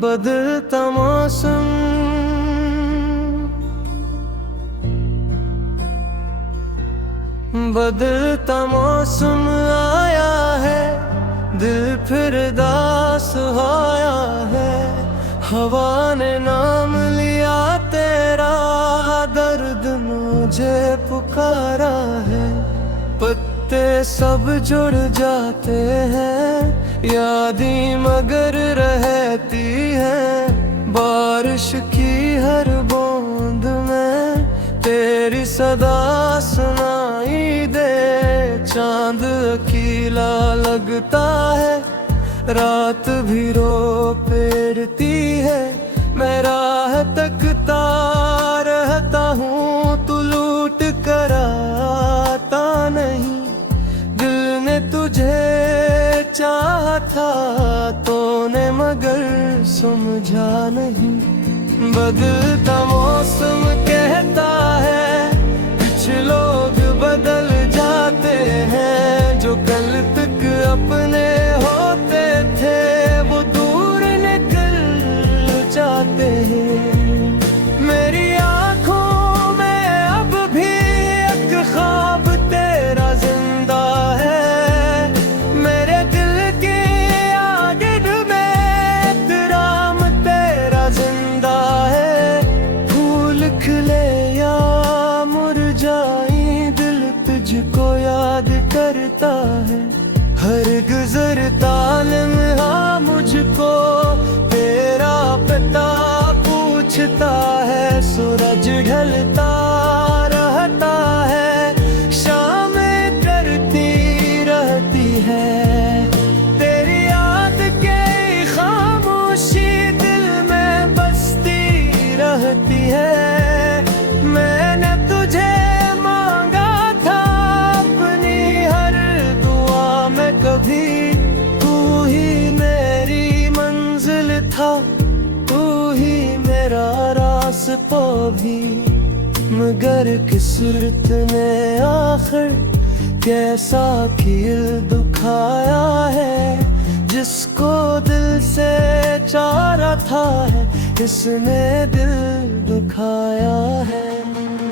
बदलता मौसम, बदलता मौसम आया है, दिल फिर दास होया है। हवा ने नाम लिया तेरा, दर्द मुझे पुकारा है। पत्ते सब जुड़ जाते हैं, यादें मगर रहती हैं। बारिश की हर बूंद में तेरी सदा सुनाई दे। चांद अकेला लगता है, रात भी रो पेरती है। मैं राह तकता रहता हूँ, तू लूट कर आता नहीं। दिल ने तुझे चाहा था तूने, मगर समझा नहीं। बदलता मौसम कहता है, कुछ लोग बदल जाते हैं। जो कल तक अपने होते थे, वो दूर निकल जाते हैं। मेरी आँखों में अब भी एक ख्वाब तेरा जिंदा है। मेरे दिल के आगे में एहतराम तेरा जिंदा है। फूल खिले या मुरझाए, दिल तुझको याद करता है। हर गुजरता लम्हा मुझको तेरा पता पूछता है। सूरज ढलता रहता है, शामें करती रहती है। तेरी याद के खामोशी दिल में बसती रहती है। मैंने तुझे मांगा था अपनी हर दुआ में कभी। तू ही मेरी मंजिल था, तू ही मेरा रास्ता भी। मगर किस्मत ने आखिर कैसा खेल दुखाया है। जिसको दिल से चारा था है, इसने दिल दुखाया है।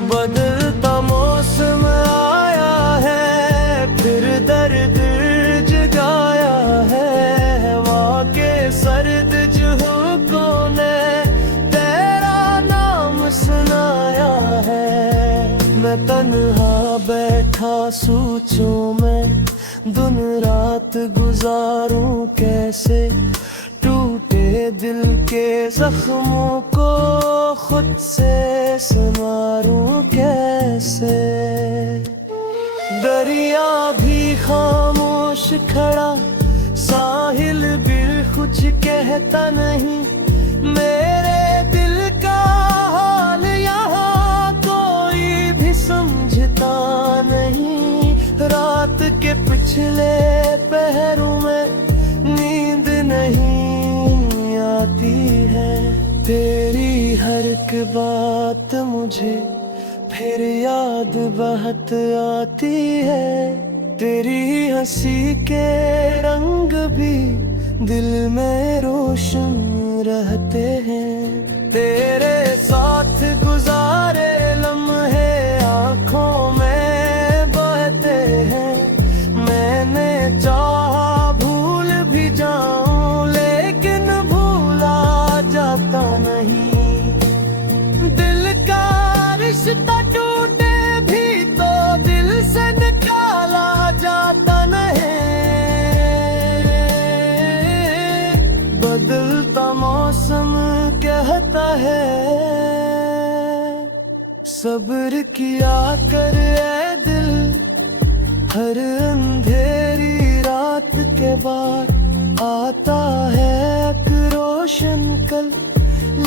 बदलता मौसम आया है, फिर दर्द जगाया है। हवा के सर्द झोंकों ने तेरा नाम सुनाया है। मैं तन्हा बैठा सोचूं, मैं दिन रात गुजारूं कैसे। टूटे दिल के जख्मों को खुद से संवारूं कैसे। दरिया भी खामोश खड़ा, साहिल भी कुछ कहता नहीं। मेरे दिल का हाल यहाँ कोई भी समझता नहीं। रात के पिछले पहरों में नींद नहीं आती है। तेरी हर एक बात मुझे फिर याद बहुत आती है। तेरी हंसी के रंग भी दिल में रोशन रहते हैं। तेरे साथ गुजारे लम्हे आँखों में बहते हैं। मैंने चाहा भूल भी जाऊं, लेकिन भूला जाता नहीं। दिल का रिश्ता टूटे भी तो दिल से निकाला जाता नहीं। बदलता मौसम कहता है, सब्र किया कर ऐ दिल। हर अंधेरी रात के बाद आता है एक रोशन कल।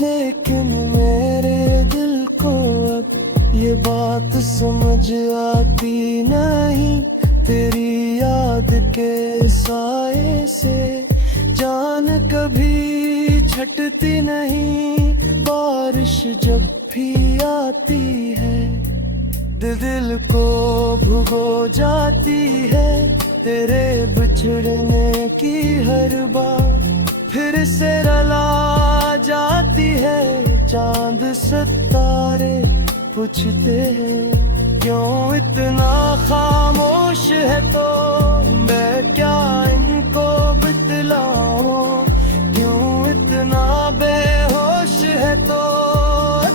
लेकिन मेरे दिल को अब ये बात समझ आती नहीं। तेरी याद के साए से जान कभी छटती नहीं। बारिश जब भी आती है, दिल को भुगो जाती है। तेरे बिछड़ने की हर बार फिर से रला चांद सितारे पूछते हैं क्यों इतना खामोश है, तो मैं क्या इनको बतलाऊं, क्यों इतना बेहोश है, तो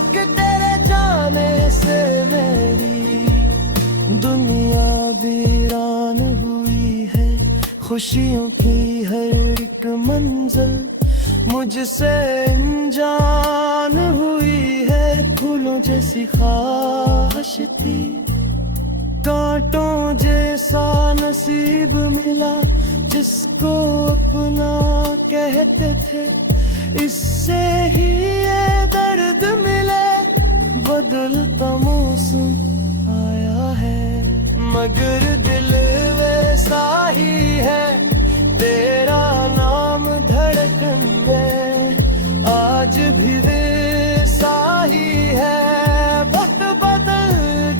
कि तेरे जाने से मेरी दुनिया वीरान हुई है। खुशियों की हर एक मंजिल मुझसे अनजान हुई है। फूलों जैसी ख्वाहिश थी, कांटों जैसा नसीब मिला, जिसको अपना कहते थे इससे ही ये दर्द मिले। बदलता मौसम आया है मगर दिल वैसा ही है, तेरा नाम धड़कन में आज भी वैसा ही है। वक्त बदल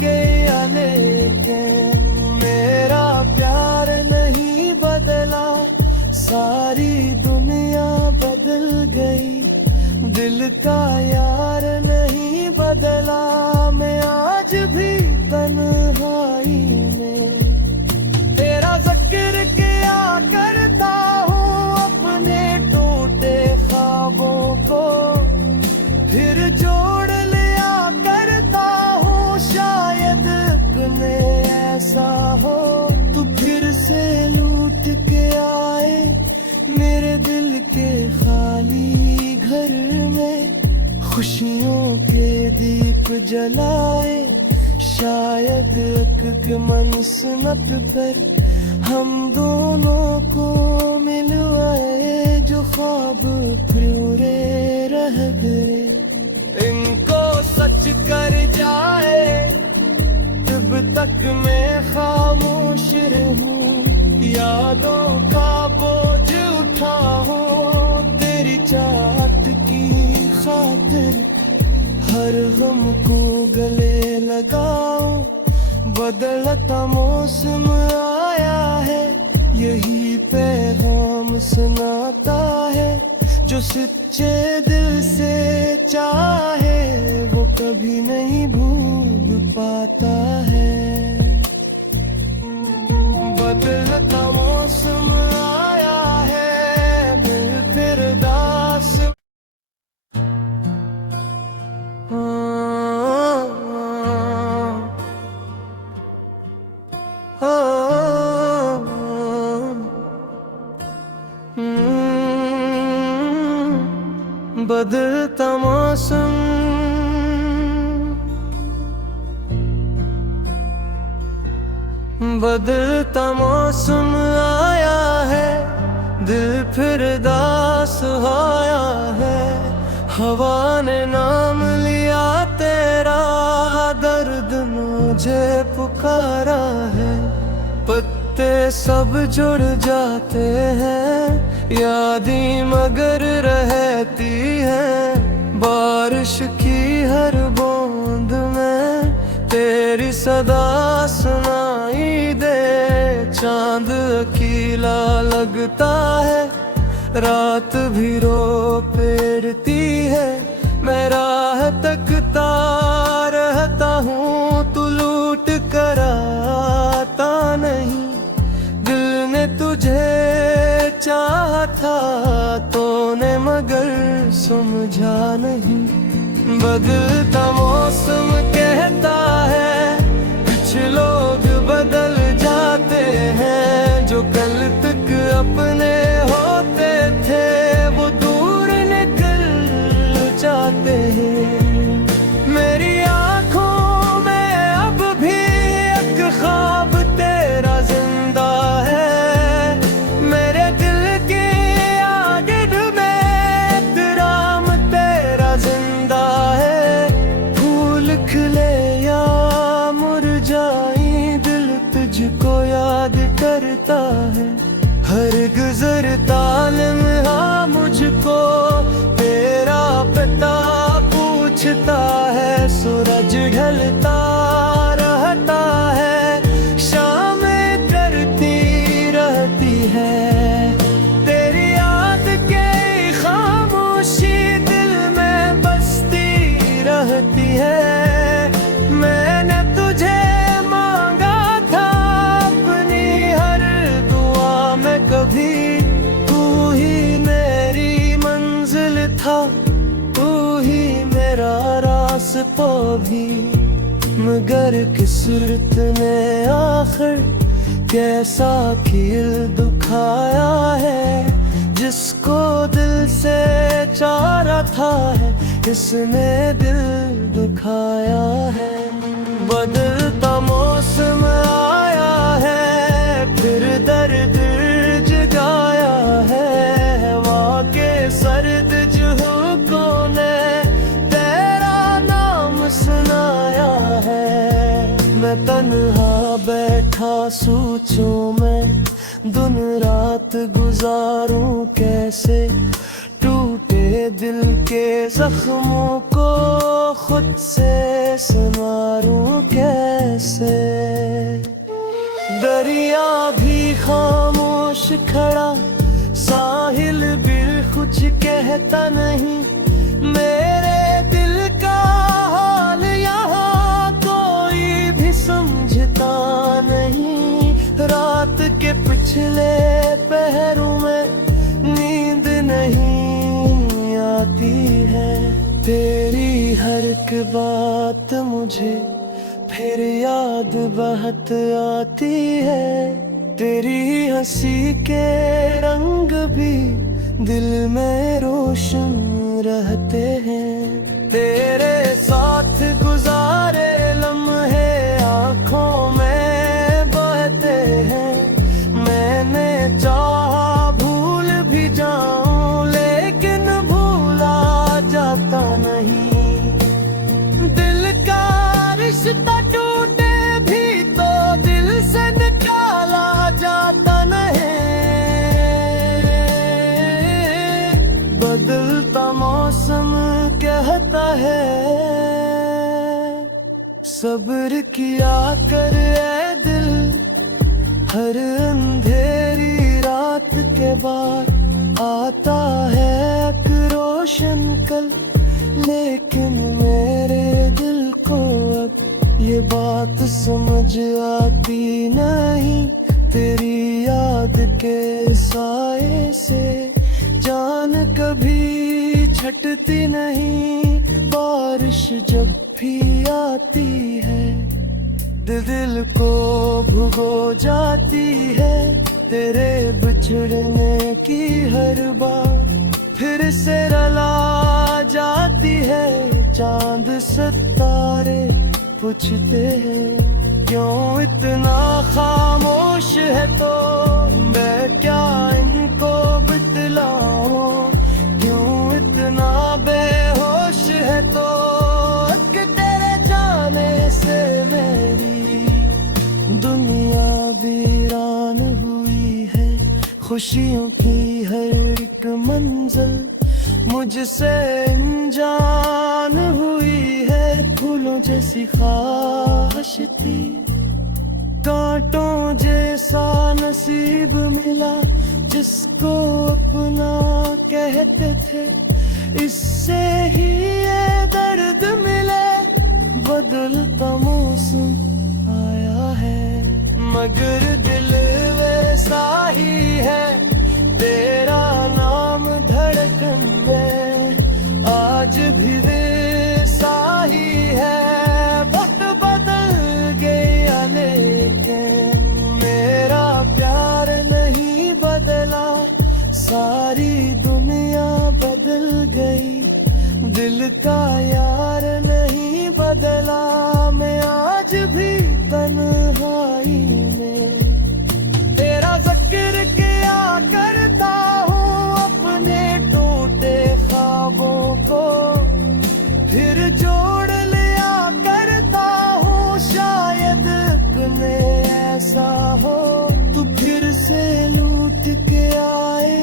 गया लेकिन मेरा प्यार नहीं बदला, सारी दुनिया बदल गई, दिल का यार नहीं बदला। मैं आज भी तन्हाई में तेरा जिक्र किया करता हूँ, अपने टूटे ख्वाबों को फिर जोड़ लिया करता हूँ। शायद अपने ऐसा हो तो फिर से लूट के आए मेरे दिल के खाली घर में, खुशियों के दीप जलाए। शायद एक के मनसनत पर हम दोनों को मिलवाए, जो ख्वाब पूरे रह गए इनको सच कर जाए। जब तक मैं खामोश रहूं, यादों का बोझ उठाऊं, तेरी चाहत की खातिर हर गम को गले लगाऊं। बदलता मौसम आया है, यही पैगाम सुनाता है, जो सच्चे दिल से चाहे वो कभी नहीं भूल पाता है। बदलता मौसम आया है, मिल फिर दास बदलता मौसम, बदलता मौसम आया है, दिल फिर दास होया है। हवा ने नाम लिया तेरा, दर्द मुझे पुकारा है। पत्ते सब जुड़ जाते हैं, यादें मगर रहती है। बारिश की हर बूंद में तेरी सदा सुनाई दे। चांद अकेला लगता है, रात भी रो पेड़ती है। मैं राह तकता रहता हूँ, तू लूट कर आता नहीं। दिल ने तुझे चाहा था तूने मगर समझा नहीं। बदलता मौसम कहता है, कुछ लोग बदल जाते हैं। जो कल तक अपने होते थे वो दूर निकल जाते हैं। मेरी आँखों में अब भी एक ख्वाब तेरा जिंदा है। मेरे दिल की आग में एहतराम तेरा जिंदा है। फूल खिले या मुरझाए, दिल तुझको याद करता है। हर गुजरता लम्हा मुझको तेरा पता पूछता है। सूरज ढलता रहता है, शामें करती रहती है। तेरी याद के खामोशी दिल में बसती था, तू ही मेरा रास्ता भी। मगर किस्मत ने आखिर कैसा खेल दिखाया है, जिसको दिल से चारा था है, इसने दिल दुखाया है। बदलता मौसम आया है, फिर दर्द जगाया है। हवा के सर्द झोंकों ने तेरा नाम सुनाया है। मैं तन्हा बैठा सोचूं मैं, दिन रात गुजारूं कैसे। टूटे दिल के जख्मों को खुद से संवारूं कैसे। दरिया भी खामोश खड़ा, साहिल भी कुछ कहता नहीं। मेरे दिल का हाल यहाँ कोई भी समझता नहीं। रात के पिछले पहरों में नींद नहीं आती है। तेरी हर एक बात मुझे फिर याद बहुत आती है। तेरी हंसी के रंग भी दिल में रोशन रहते हैं। तेरे साथ गुजारे लम्हे आँखों में बहते हैं। मैंने चाहा भूल भी जाऊं, लेकिन भूला जाता नहीं। दिल का रिश्ता टूटे भी तो दिल से निकाला जाता नहीं। बदलता मौसम कहता है, सब्र किया कर ऐ दिल। हर अंधेरी रात के बाद आता है एक रोशन कल। लेकिन मेरे दिल को अब ये बात समझ आती नहीं। तेरी याद के साए से जान कभी छटती नहीं। बारिश जब भी आती है, दिल को भुगो जाती है। तेरे बिछड़ने की हर बार फिर से रला जाती है। चांद सितारे पूछते हैं, क्यों इतना खामोश है तो मैं क्या इनको बतलाऊं। क्यों इतना बेहोश है तो कि तेरे जाने से मेरी दुनिया वीरान हुई है। खुशियों की हर एक मंजिल मुझसे अनजान हुई है। फूलों जैसी ख्वाहिश थी, कांटों जैसा नसीब मिला। जिसको अपना कहते थे, इससे ही ये दर्द मिले। बदलता मौसम आया है, मगर दिल वैसा ही है। तेरा नाम धड़कन में आज भी वैसा ही है। वक्त बदल गया लेकिन मेरा प्यार नहीं बदला। सारी दुनिया बदल गई, दिल का यार नहीं बदला। मैं आज भी तन्हाई में तेरा जिक्र किया करता हूँ अपने टूटे ख्वाबों को। फिर जोड़ लिया करता हूँ, शायद अपने ऐसा हो। तू फिर से लूट के आए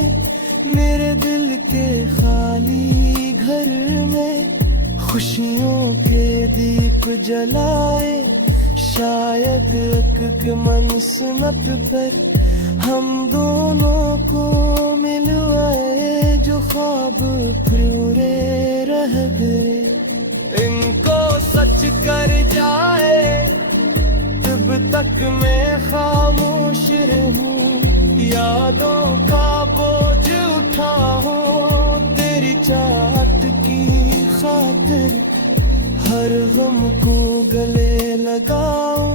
मेरे दिल के खाली घर में। खुशियों के दीप जलाए, शायद एक मनसमत पर हम दोनों को मिलवाए। जो ख्वाब पूरे रह गए, इनको सच कर जाए। तब तक मैं खामोश रहूं, यादों का बोझ उठाऊं। तेरी चाह तुमको गले लगाऊं,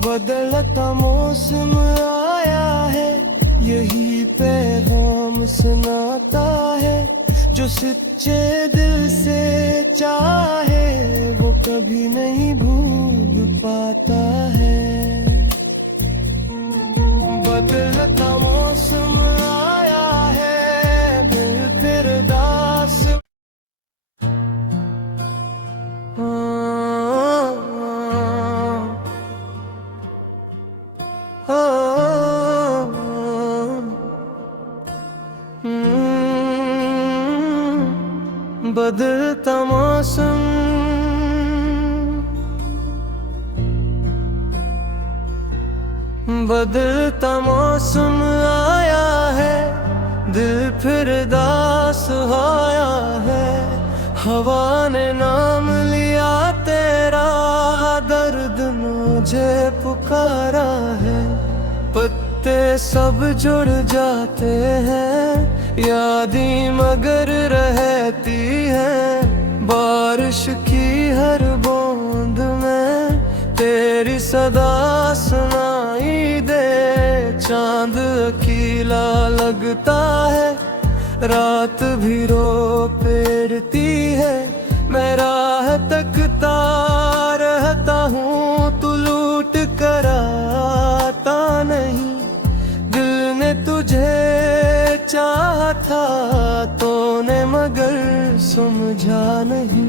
बदलता मौसम आया है, यही पैगाम सुनाता है। जो सच्चे दिल से चाहे वो कभी नहीं भूल पाता है। बदलता मौसम आया है, फिर दास बदलता मौसम, बदलता मौसम आया है, दिल फिर दास आया है। हवा ने नाम लिया तेरा, दर्द मुझे पुकारा है। पत्ते सब जुड़ जाते हैं, यादें मगर रहती है। बारिश की हर बूंद में तेरी सदा सुनाई दे। चांद अकेला लगता है, रात भी रो पेड़ती है। मैं राह तकता रहता हूँ, तू लूट कर आता नहीं। दिल ने तुझे चाहा था तूने, मगर समझा नहीं।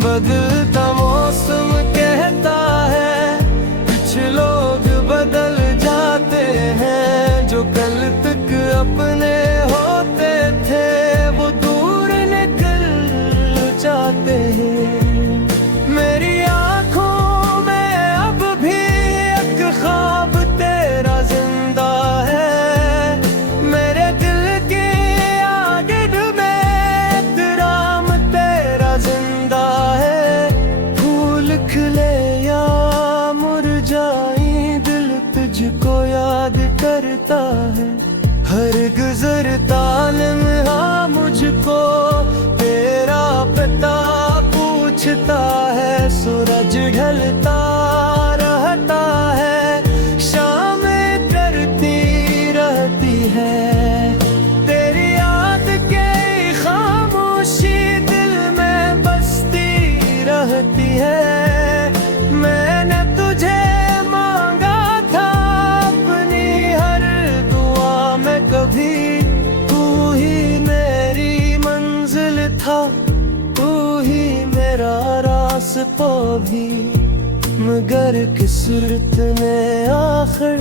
बदलता मौसम कहता है, कुछ लोग बदल जाते हैं। जो कल तक अपने होते थे, वो दूर निकल जाते हैं। मेरी आँखों में अब भी एक ख्वाब तेरा जिंदा है। मेरे दिल के आगे में एहतराम तेरा जिंदा है। फूल खिले या मुरझाए, दिल तुझको याद करता है। हर गुजरता लम्हा मुझको तेरा पता पूछता है। सूरज ढलता रहता है, शाम करती रहती है। तेरी याद के खामोशी दिल में बसती रहती है। मैंने तुझे मांगा था अपनी हर दुआ में कभी। तू ही मेरी मंजिल था, तू ही मेरा रास्ता भी। मगर किस्मत ने आखिर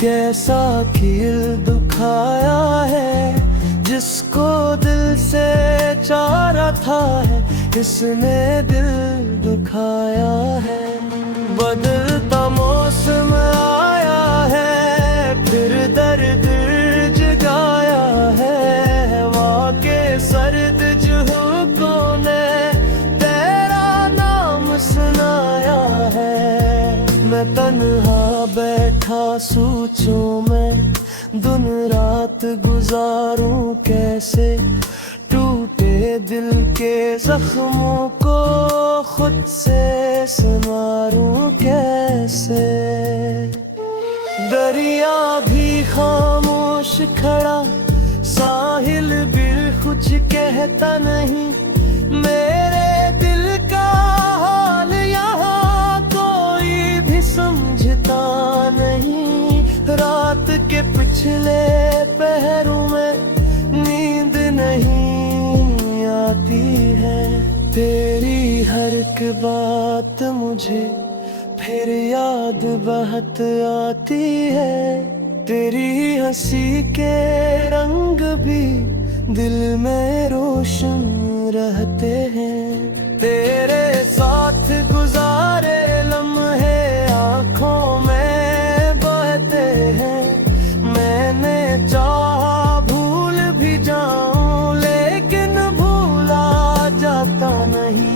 कैसा खेल दिखाया है। जिसको दिल से चाहा था है, इसने दिल दुखाया है। बदलता मौसम आया है, फिर दर्द जगाया है। हवा के सर्द झोंकों ने तेरा नाम सुनाया है। मैं तन्हा बैठा सोचूं, मैं दिन रात गुजारूं कैसे। टूटे दिल के जख्मों को खुद से संवारूं कैसे। दरिया भी खामोश खड़ा, साहिल भी कुछ कहता नहीं। मेरे दिल का हाल यहाँ कोई भी समझता नहीं। रात के पिछले पहरों में नींद नहीं आती है। तेरी हर एक बात मुझे फिर याद बहुत आती है। तेरी हंसी के रंग भी दिल में रोशन रहते हैं। तेरे साथ गुजारे लम्हे आँखों में बहते हैं। मैंने चाहा भूल भी जाऊं, लेकिन भूला जाता नहीं।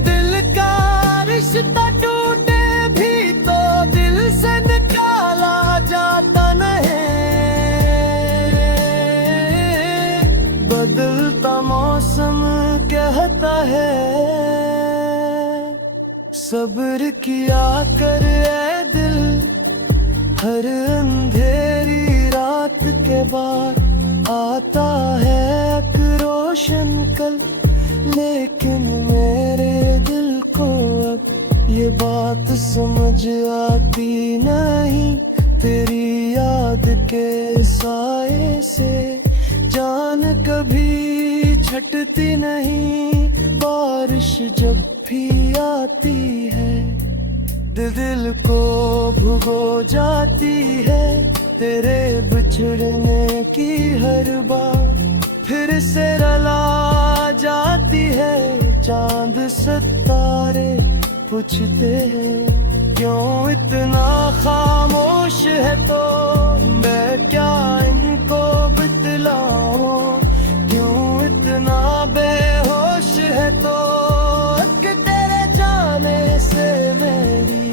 दिल का रिश्ता टूटे भी तो दिल से निकाला जाता नहीं। बदलता मौसम कहता है, सब्र किया कर ऐ दिल, हर अंधेरी रात के बाद आता है एक रोशन कल। लेकिन मेरे दिल को अब ये बात समझ आती नहीं, तेरी याद के साए से जान कभी छटती नहीं। बारिश जब भी आती है दिल को भुगो जाती है, तेरे बिछड़ने की हर बात फिर से रला जाती है। चांद सितारे पूछते हैं क्यों इतना खामोश है, तो मैं क्या इनको बतलाऊं, क्यों इतना बेहोश है, तो कि तेरे जाने से मेरी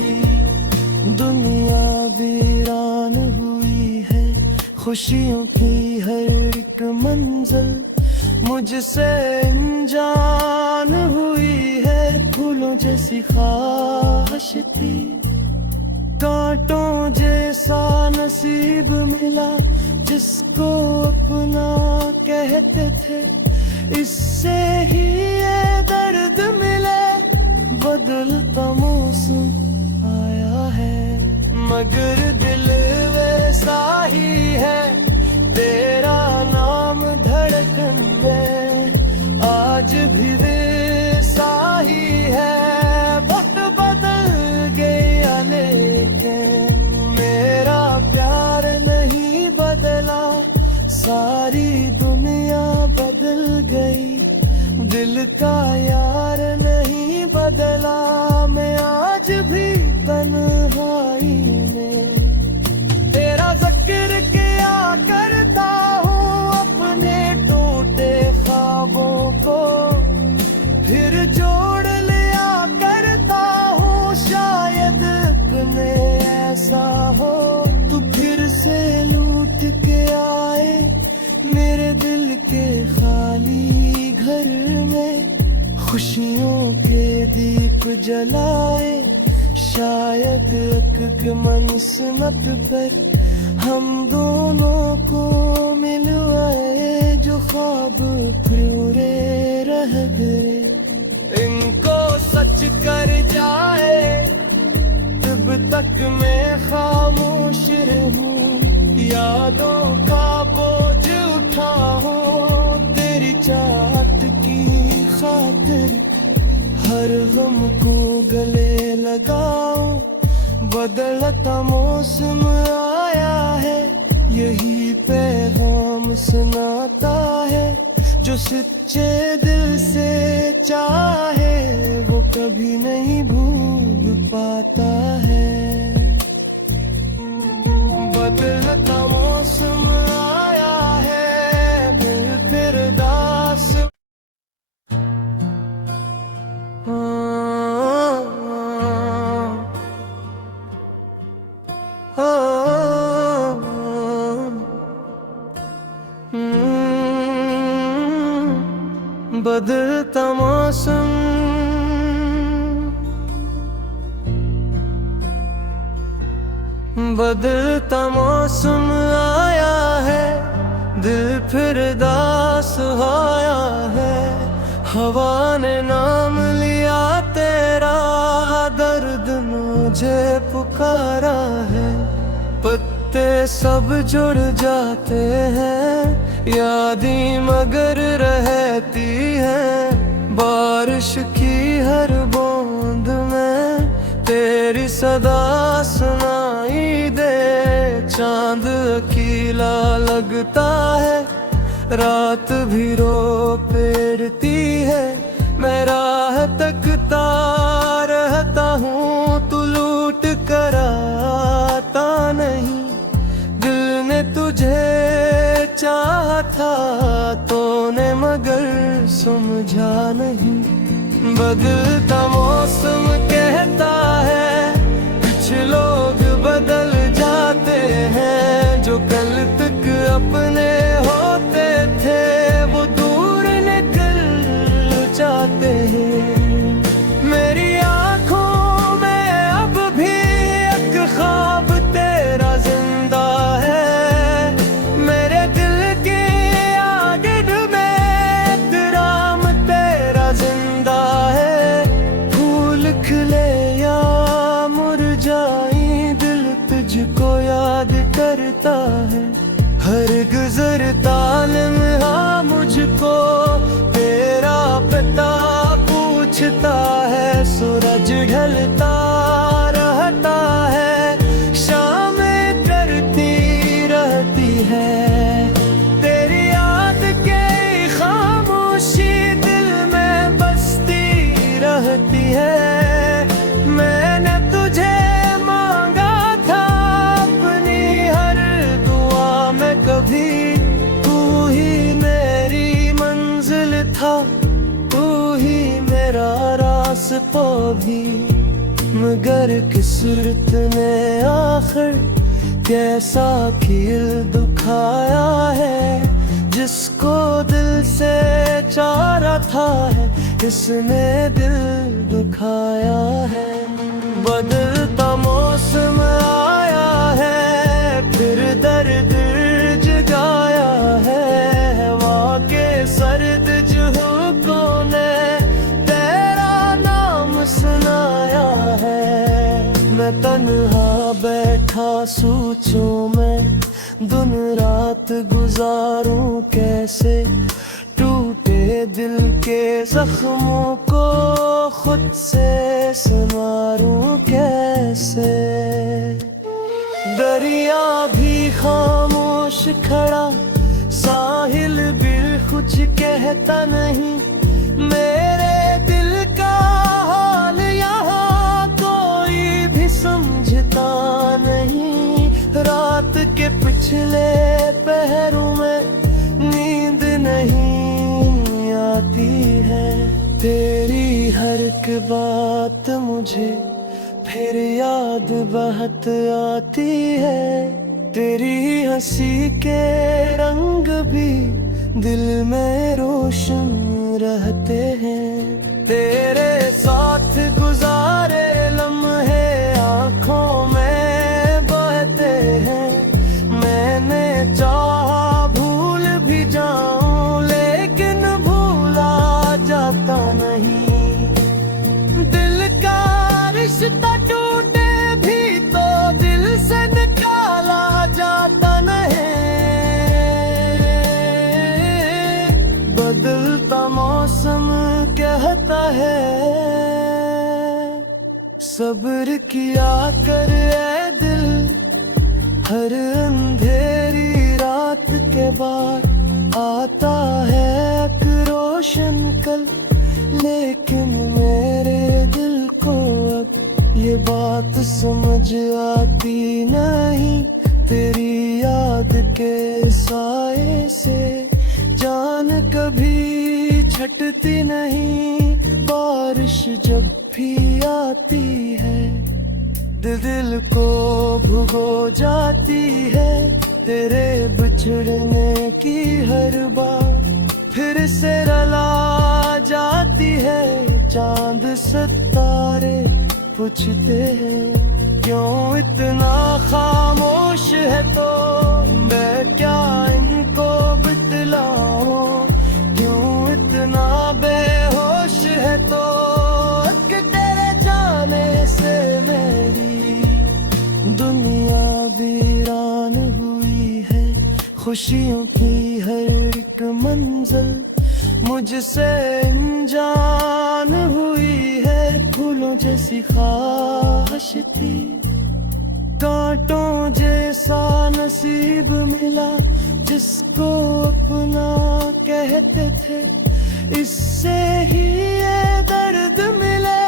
दुनिया वीरान हुई है। खुशियों की हर एक मंजिल मुझसे अनजान हुई है। फूलों जैसी ख्वाहिश थी, कांटों जैसा नसीब मिला, जिसको अपना कहते थे इससे ही ये दर्द मिले। बदलता मौसम आया है मगर दिल वैसा ही है, तेरा नाम धड़कन में आज भी वैसा ही है। वक्त बदल गया लेकिन मेरा प्यार नहीं बदला, सारी दुनिया बदल गई, दिल का यार नहीं बदला। मैं आज भी तन्हाई में तेरा जिक्र किया करता हूँ, अपने टूटे ख्वाबों को फिर जोड़ लिया करता हूँ। शायद अपने ऐसा हो तू फिर से लूट के आए मेरे दिल के खाली घर में, खुशियों के दीप जलाए। शायद एक मनसनत पर हम दोनों को मिलवाए, जो ख्वाब पूरे रह गए इनको सच कर जाए। तब तक मैं खामोश रहूं, यादों का बोझ उठाऊं, तेरी चाहत की खातिर हर गम को गले लगाऊं। बदलता मौसम आया है, यही पैगाम सुनाता है, जो सच्चे दिल से चाहे वो कभी नहीं भूल पाता है। बदलता मौसम आया है मिल फिर दास। बदलता मौसम बदलता मौसम आया है, दिल फिर दास होया है। हवा ने नाम लिया तेरा, दर्द मुझे पुकारा है। पत्ते सब जुड़ जाते हैं, यादें मगर रहती है। बारिश की हर बूंद में तेरी सदा सुनाई दे। चांद अकेला लगता है, रात भी रो पेड़ती है। मैं राह तकता रहता हूँ, तू लूट कर आता नहीं। दिल ने तुझे चाहा था तूने मगर समझा नहीं। बदलता मौसम कहता है कुछ लोग बदल जाते हैं, जो कल तक अपने होते थे वो दूर निकल जाते हैं। मेरी आँखों पूछता है, सूरज ढलता रहता है, शामें करती रहती है। तेरी याद के खामोशी दिल में बसती रहती है। मैंने तुझे मांगा था अपनी हर दुआ में, कभी तू ही मेरी मंजिल था, तू ही मेरा रास्ता भी। मगर किस्मत ने आखिर कैसा खेल दिखाया है, जिसको दिल से चारा था है, किसने दिल दुखाया है। बदलता मौसम आया है, फिर दर्द जगाया है, हवा के सर्द झोंकों ने तेरा नाम सुनाया है। मैं तन्हा बैठा सोचूं मैं, दिन रात गुजारूं कैसे, टूटे दिल के जख्मों को खुद से संवारूं कैसे। दरिया भी खामोश खड़ा, साहिल भी कुछ कहता नहीं, मेरे दिल का हाल यहाँ कोई भी समझता नहीं। रात के पिछले पहरों में नींद नहीं आती है, तेरी हर एक बात मुझे फिर याद बहुत आती है। तेरी हंसी के रंग भी दिल में रोशन रहते हैं, तेरे साथ गुजारे लम्हे आँखों में बहते हैं। मैंने चाहा भूल भी जाऊं, लेकिन भूला जाता नहीं। दिल का रिश्ता टूटे भी तो दिल से निकाला जाता नहीं। बदलता मौसम कहता है, सब्र किया कर ऐ दिल, हर अंधेरी रात के बाद आता है एक रोशन कल। लेकिन मेरे दिल को अब ये बात समझ आती नहीं, तेरी याद के साए से जान कभी छटती नहीं। बारिश जब भी आती है, दिल को भुगो जाती है, तेरे बिछड़ने की हर बार फिर से रला जाती है। चांद सितारे पूछते हैं, क्यों इतना खामोश है, तो मैं क्या इनको बतलाऊं। क्यों इतना बेहोश है, तो कि तेरे जाने से मेरी दुनिया वीरान हुई है। खुशियों की हर एक मंजिल मुझसे अनजान हुई है। फूलों जैसी ख्वाहिश थी, कांटों जैसा नसीब मिला, जिसको अपना कहते थे, इससे ही ये दर्द मिले।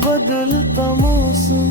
बदलता मौसम